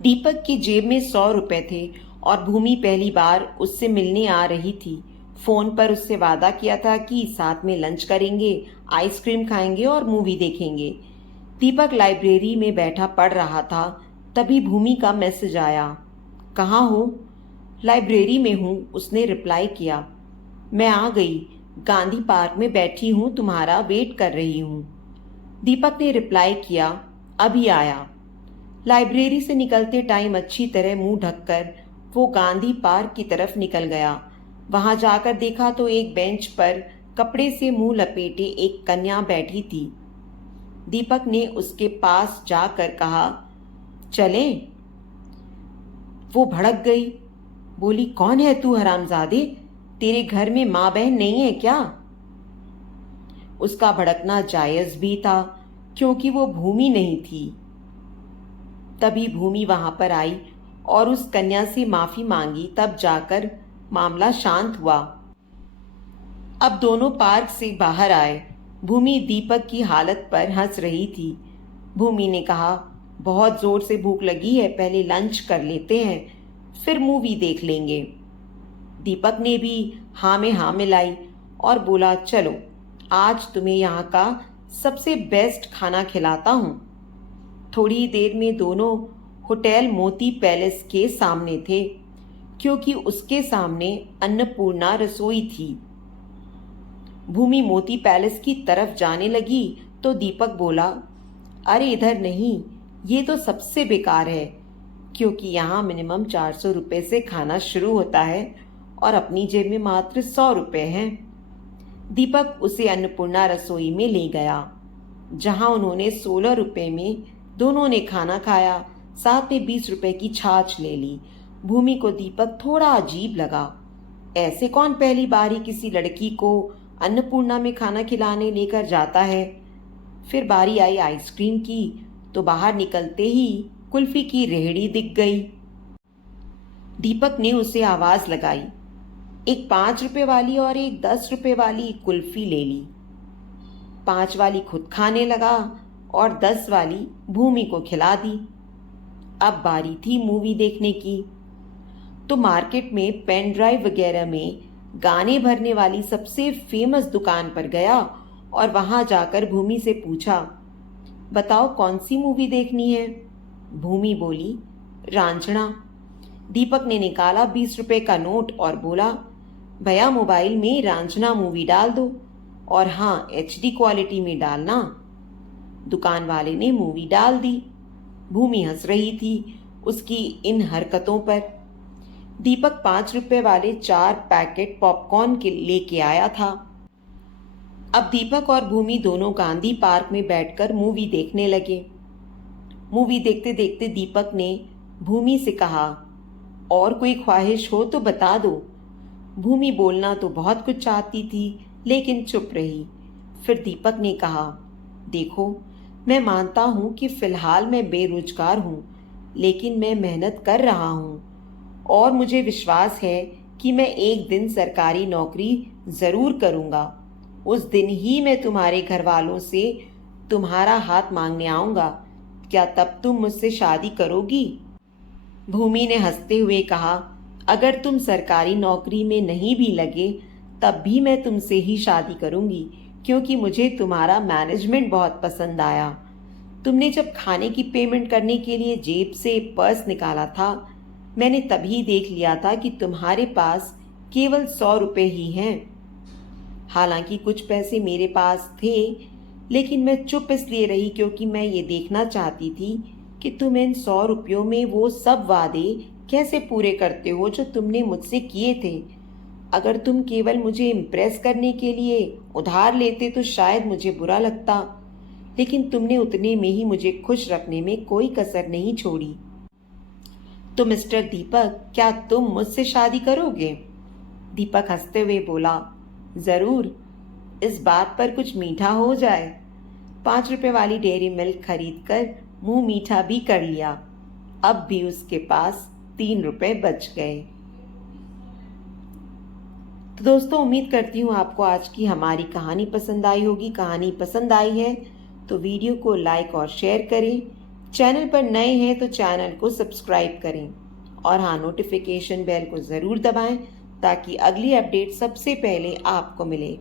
दीपक की जेब में 100 रुपए थे और भूमि पहली बार उससे मिलने आ रही थी। फोन पर उससे वादा किया था कि साथ में लंच करेंगे, आइसक्रीम खाएंगे और मूवी देखेंगे। दीपक लाइब्रेरी में बैठा पढ़ रहा था, तभी भूमि का मैसेज आया। कहाँ हो? लाइब्रेरी में हूँ, उसने रिप्लाई किया। मैं आ गई, गांधी पार्क में बैठी हूँ, तुम्हारा वेट कर रही हूँ। दीपक ने रिप्लाई किया, अभी आया। लाइब्रेरी से निकलते टाइम अच्छी तरह मुंह ढककर वो गांधी पार्क की तरफ निकल गया। वहां जाकर देखा तो एक बेंच पर कपड़े से मुंह लपेटे एक कन्या बैठी थी। दीपक ने उसके पास जाकर कहा, चलें? वो भड़क गई, बोली, कौन है तू हरामजादे? तेरे घर में माँ बहन नहीं है क्या? उसका भड़कना जायज भी था, क्योंकि वो भूमि नहीं थी। तभी भूमि वहां पर आई और उस कन्या से माफी मांगी, तब जाकर मामला शांत हुआ। अब दोनों पार्क से बाहर आए। भूमि दीपक की हालत पर हंस रही थी। भूमि ने कहा, बहुत जोर से भूख लगी है, पहले लंच कर लेते हैं, फिर मूवी देख लेंगे। दीपक ने भी हाँ में हाँ मिलाई और बोला, चलो आज तुम्हें यहाँ का सबसे बेस्ट खाना खिलाता हूँ। थोड़ी देर में दोनों होटल मोती पैलेस के सामने थे, क्योंकि उसके सामने अन्नपूर्णा रसोई थी। भूमि मोती पैलेस की तरफ जाने लगी तो दीपक बोला, अरे इधर नहीं, ये तो सबसे बेकार है, क्योंकि यहाँ मिनिमम 400 रुपये से खाना शुरू होता है और अपनी जेब में मात्र 100 रुपये हैं। दीपक उसे अन्नपूर्णा रसोई में ले गया, जहाँ उन्होंने 16 रुपये में दोनों ने खाना खाया, साथ में 20 रुपये की छाछ ले ली। भूमि को दीपक थोड़ा अजीब लगा। ऐसे कौन पहली बार ही किसी लड़की को अन्नपूर्णा में खाना खिलाने लेकर जाता है। फिर बारी आई आइसक्रीम की, तो बाहर निकलते ही कुल्फी की रेहड़ी दिख गई। दीपक ने उसे आवाज लगाई, एक 5 रुपए वाली और एक 10 रुपए वाली कुल्फी ले ली। 5 वाली खुद खाने लगा और 10 वाली भूमि को खिला दी। अब बारी थी मूवी देखने की, तो मार्केट में पेन ड्राइव वगैरह में गाने भरने वाली सबसे फेमस दुकान पर गया और वहां जाकर भूमि से पूछा, बताओ कौन सी मूवी देखनी है? भूमि बोली, रांझना। दीपक ने निकाला 20 रुपए का नोट और बोला, भैया मोबाइल में रांझना मूवी डाल दो, और हाँ HD क्वालिटी में डालना। दुकान वाले ने मूवी डाल दी। भूमि हंस रही थी उसकी इन हरकतों पर। दीपक 5 रुपए वाले 4 पैकेट पॉपकॉर्न के लेके आया था। अब दीपक और भूमि दोनों गांधी पार्क में बैठकर मूवी देखने लगे। मूवी देखते देखते दीपक ने भूमि से कहा, और कोई ख्वाहिश हो तो बता दो। भूमि बोलना तो बहुत कुछ चाहती थी, लेकिन चुप रही। फिर दीपक ने कहा, देखो, मैं मानता हूं कि फिलहाल मैं बेरोजगार हूं, लेकिन मैं मेहनत कर रहा हूं और मुझे विश्वास है कि मैं एक दिन सरकारी नौकरी जरूर करूंगा। उस दिन ही मैं तुम्हारे घर वालों से तुम्हारा हाथ मांगने आऊंगा। क्या तब तुम मुझसे शादी करोगी? भूमि ने हंसते हुए कहा, अगर तुम सरकारी नौकरी में नहीं भी लगे तब भी मैं तुमसे ही शादी करूंगी, क्योंकि मुझे तुम्हारा मैनेजमेंट बहुत पसंद आया। तुमने जब खाने की पेमेंट करने के लिए जेब से पर्स निकाला था, मैंने तभी देख लिया था कि तुम्हारे पास केवल 100 रुपये ही हैं। हालांकि कुछ पैसे मेरे पास थे, लेकिन मैं चुप इसलिए रही क्योंकि मैं ये देखना चाहती थी कि तुम इन 100 रुपयों में वो सब वादे कैसे पूरे करते हो जो तुमने मुझसे किए थे। अगर तुम केवल मुझे इम्प्रेस करने के लिए उधार लेते तो शायद मुझे बुरा लगता, लेकिन तुमने उतने में ही मुझे खुश रखने में कोई कसर नहीं छोड़ी। तो मिस्टर दीपक, क्या तुम मुझसे शादी करोगे? दीपक हंसते हुए बोला, जरूर, इस बात पर कुछ मीठा हो जाए। 5 रुपए वाली डेयरी मिल्क खरीद कर मुंह मीठा भी कर लिया। अब भी उसके पास 3 रुपए बच गए। तो दोस्तों, उम्मीद करती हूँ आपको आज की हमारी कहानी पसंद आई होगी। कहानी पसंद आई है तो वीडियो को लाइक और शेयर करें, चैनल पर नए हैं तो चैनल को सब्सक्राइब करें और हाँ, नोटिफिकेशन बेल को ज़रूर दबाएं ताकि अगली अपडेट सबसे पहले आपको मिले।